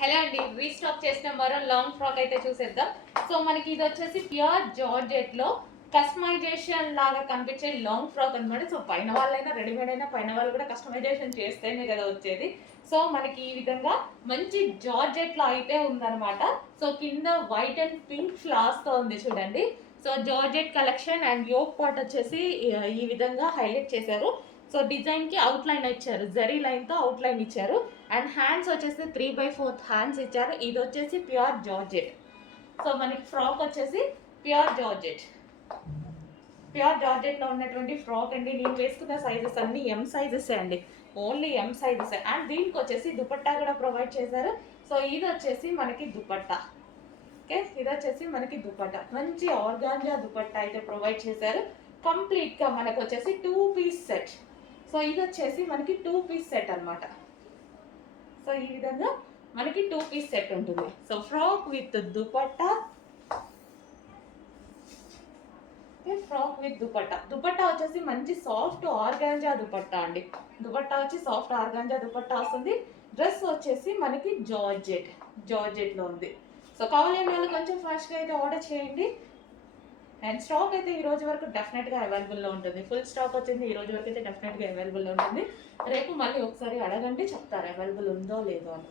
Hello అండి, restock చేసిన మరో లాంగ్ ఫ్రాక్ అయితే చూసేద్దాం. సో మనకి ఇది వచ్చేసి ప్యూర్ జార్జెట్ లో కస్టమైజేషన్ లాగా కనిపించే లాంగ్ ఫ్రాక్ అనమాట. సో పైన వాళ్ళైనా రెడీమేడ్ అయినా పైన వాళ్ళు కూడా కస్టమైజేషన్ చేస్తేనే కదా వచ్చేది. సో మనకి ఈ విధంగా మంచి జార్జెట్ లో అయితే ఉందన్నమాట. సో కింద వైట్ అండ్ పింక్ ఫ్లవర్స్ తో ఉంది చూడండి. So georgette collection and yoke part వచ్చేసి ఈ విధంగా హైలైట్ చేశారు. సో డిజైన్ కి అవుట్ లైన్ ఇచ్చారు, జరీ లైన్ తో అవుట్ లైన్ ఇచ్చారు. అండ్ హ్యాండ్స్ వచ్చేసి 3/4 హ్యాండ్స్ ఇచ్చారు. ఇది వచ్చేసి ప్యూర్ జార్జెట్. సో మనకి ఫ్రాక్ వచ్చేసి ప్యూర్ జార్జెట్. ప్యూర్ జార్జెట్ లో ఉన్నటువంటి ఫ్రాక్ అండి. నేను వేసుకున్న సైజెస్ అన్ని ఎం సైజెస్ అండి, ఓన్లీ ఎం సైజెస్. అండ్ దీనికి వచ్చేసి దుపట్టా కూడా ప్రొవైడ్ చేశారు. సో ఇది వచ్చేసి మనకి దుపట్టా. ఓకే, ఇది వచ్చేసి మనకి దుపట్టా, మంచి ఆర్గాంజా దుపట్టా అయితే ప్రొవైడ్ చేశారు. కంప్లీట్ గా మనకు వచ్చేసి 2 పీస్ సెట్. సో ఇది వచ్చేసి మనకి 2 పీస్ సెట్ అనమాట. సో ఈ విధంగా మనకి 2 పీస్ సెట్ ఉంటుంది. So frock with dupatta, frock with dupatta. Dupatta వచ్చేసి మంచి సాఫ్ట్ ఆర్గాంజా దుపట్టా అండి. దుపట్టా వచ్చి సాఫ్ట్ ఆర్గాంజా దుపట్టా వస్తుంది. డ్రెస్ వచ్చేసి మనకి జార్జెట్ లో ఉంది. సో కావాలని వాళ్ళు కొంచెం ఫాస్ట్గా అయితే ఆర్డర్ చేయండి. అండ్ స్టాక్ అయితే ఈ రోజు వరకు డెఫినెట్గా అవైలబుల్లో ఉంటుంది. ఫుల్ స్టాక్ వచ్చింది, ఈ రోజు వరకు అయితే డెఫినెట్గా అవైలబుల్లో ఉంటుంది. రేపు మళ్ళీ ఒకసారి అడగండి, చెప్తారు అవైలబుల్ ఉందో లేదో అని.